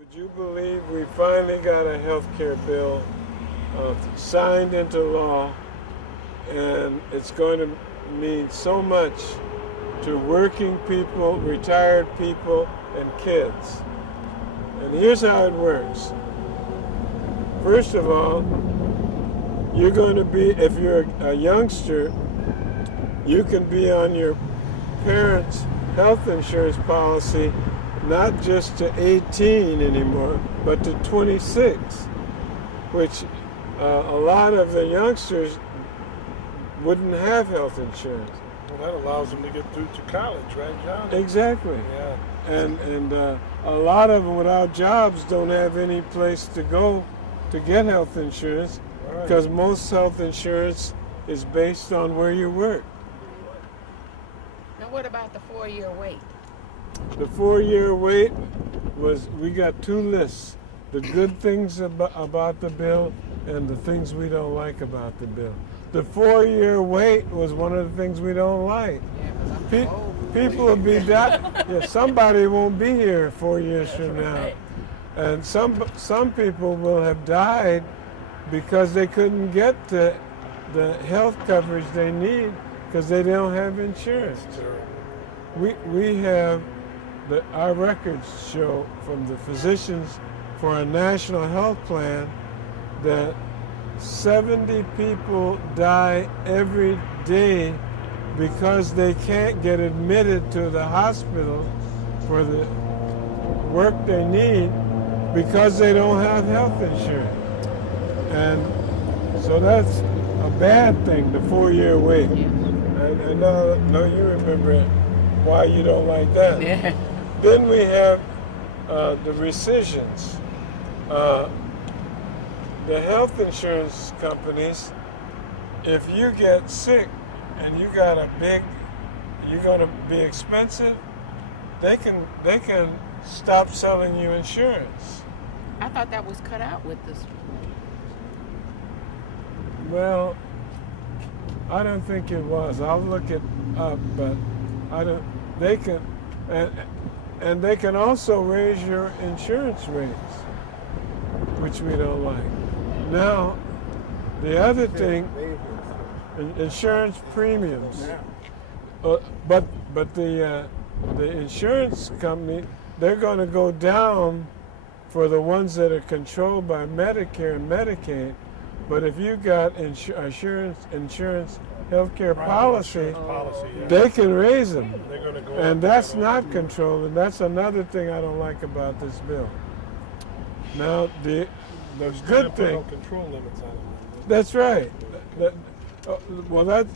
Would you believe we finally got a health care bill signed into law, and it's going to mean so much to working people, retired people, and kids. And here's how it works. First of all, you're going to be, if you're a youngster, you can be on your parents' health insurance policy not just to 18 anymore, but to 26, which a lot of the youngsters wouldn't have health insurance. Well, that allows them to get through to college, right, John? Exactly. Yeah. And a lot of them without jobs don't have any place to go to get health insurance, because most health insurance is based on where you work. Now, what about the 4-year wait? The 4-year wait was, we got two lists: the good things about the bill and the things we don't like about the bill. The 4-year wait was one of the things we don't like. Yeah, 'cause I'm People will be yeah, somebody won't be here 4 years from now. And some people will have died because they couldn't get the health coverage they need because they don't have insurance. We have, our records show from the Physicians for a National Health Plan that 70 people die every day because they can't get admitted to the hospital for the work they need because they don't have health insurance. And so that's a bad thing, the 4-year wait. I know you remember why you don't like that. Yeah. Then we have the rescissions. The health insurance companies, if you get sick and you got you're going to be expensive, they can stop selling you insurance. I thought that was cut out with this. Well, I don't think it was. I'll look it up, but I don't. They can, and they can also raise your insurance rates, which we don't like. Now, the other thing, insurance premiums. But the insurance company, they're going to go down for the ones that are controlled by Medicare and Medicaid. But if you got insurance healthcare policy, they can raise them. And that's not controlled, and that's another thing I don't like about this bill. Now, the good thing, control limits on it. that's right. Well,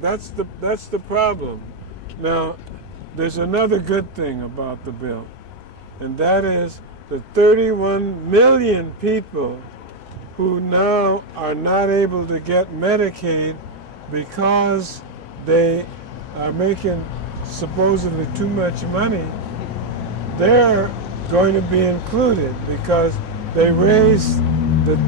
that's the problem. Now, there's another good thing about the bill, and that is the 31 million people who now are not able to get Medicaid because they are making supposedly too much money. They're going to be included because they raised the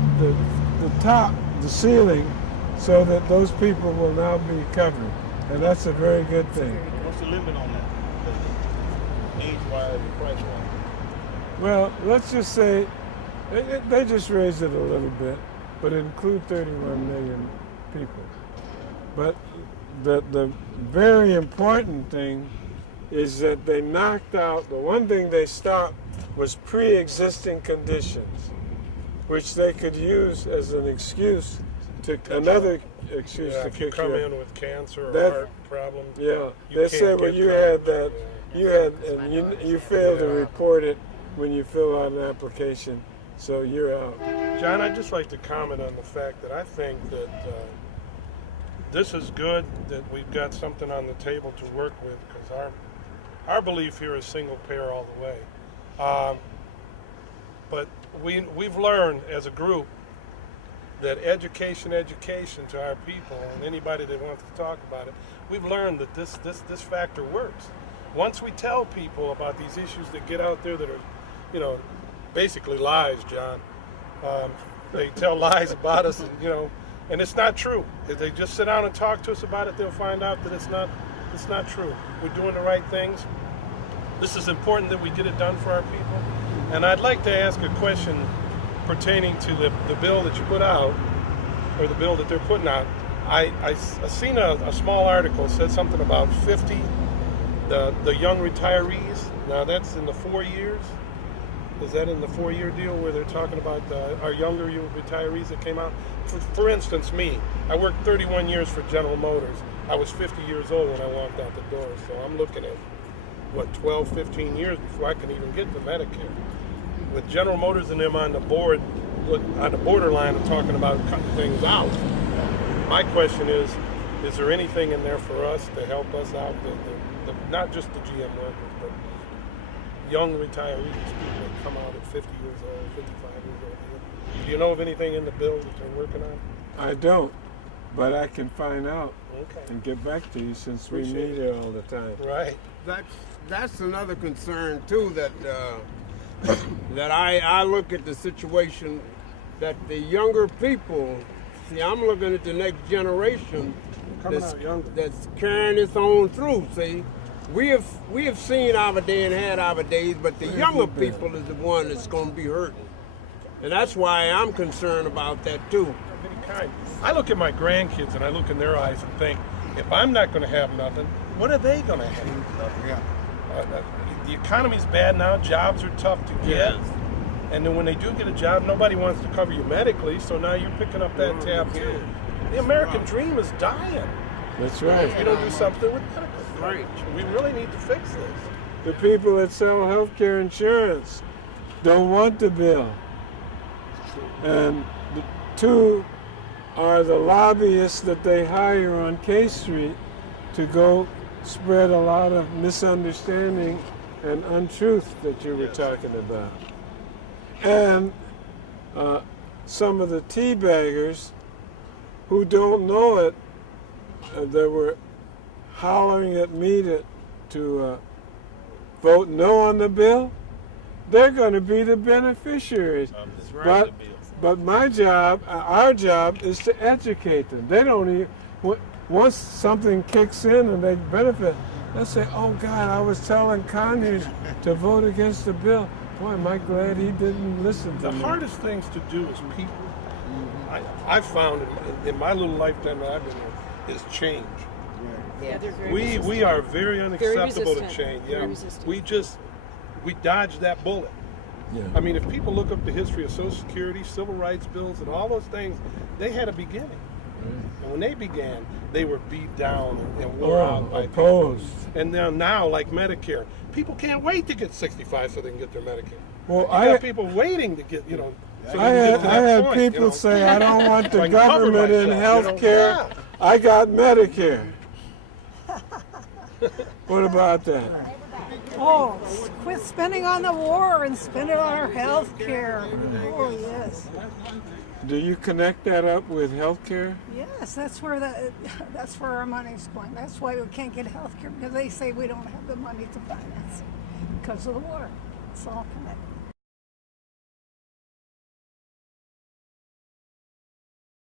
top, the ceiling, so that those people will now be covered. And that's a very good thing. What's the limit on that? Age-wise and price-wise? Well, let's just say they just raised it a little bit, but include 31 million people. But the very important thing is that they knocked out, the one thing they stopped was pre-existing conditions, which they could use as an excuse to, another excuse to if you kick come you in with cancer or heart problems. Yeah, you they can't said, well, get you coverage. had that, you had, and you failed to report it when you fill out an application, so you're out. John, I'd just like to comment on the fact that I think that this is good that we've got something on the table to work with, because our belief here is single payer all the way. But we've learned as a group that education to our people and anybody that wants to talk about it, we've learned that this factor works. Once we tell people about these issues that get out there that are, basically lies, John. They tell lies about us, and it's not true. If they just sit down and talk to us about it, they'll find out that it's not true. We're doing the right things. This is important that we get it done for our people. And I'd like to ask a question pertaining to the bill that you put out, or the bill that they're putting out. I seen a small article said something about 50, the young retirees. Now that's in the 4 years. Is that in the 4-year deal where they're talking about our younger retirees that came out? For instance, me, I worked 31 years for General Motors. I was 50 years old when I walked out the door, so I'm looking at, 12, 15 years before I can even get to Medicare. With General Motors and them on the borderline of talking about cutting things out. My question is there anything in there for us to help us out, not just the GM workers, but young retirees, people that come out at 50 years old, 55 years old? Do you know of anything in the bill that they're working on? I don't, but I can find out Okay. and get back to you since we Appreciate meet it all the time. Right. That's another concern too, that that I look at the situation that the younger people, see, I'm looking at the next generation Coming out younger. that's carrying this on through. See, we have seen our day and had our days, but the younger people is the one that's going to be hurting, and that's why I'm concerned about that too. I look at my grandkids and I look in their eyes and think, if I'm not going to have nothing, what are they going to have? Yeah. The economy's bad now. Jobs are tough to get. Yes. And then when they do get a job, nobody wants to cover you medically, so now you're picking up that tab too. The American dream is dying. That's right. If you don't do something with medical Right. coverage. We really need to fix this. The people that sell health care insurance don't want the bill. And the two are the lobbyists that they hire on K Street to go spread a lot of misunderstanding and untruth that you were talking about. And some of the teabaggers who don't know it, that were hollering at me to vote no on the bill, they're going to be the beneficiaries. But my job, our job, is to educate them. They don't even, once something kicks in and they benefit, they'll say, oh God, I was telling Conyers to vote against the bill. Boy, am I glad he didn't listen to The me. hardest things to do is people. I've found in my little lifetime that I've been here is change. Yeah, they're very We resistant. are very unacceptable to resistant. change. Very Yeah, resistant. we dodged that bullet. Yeah. I mean, if people look up the history of Social Security, civil rights bills, and all those things, they had a beginning. And when they began, they were beat down and wore out by opposed. people. And now, like Medicare, people can't wait to get 65 so they can get their Medicare. Well, You got people waiting to get, so they I can get to that had point, people say, I don't want So the I can cover government in myself, health care. Yeah. I got Medicare. What about that? Oh, quit spending on the war and spend it on our health care. Oh, yes. Do you connect that up with health care? Yes, that's where our money's going. That's why we can't get health care, because they say we don't have the money to finance it because of the war. It's all connected.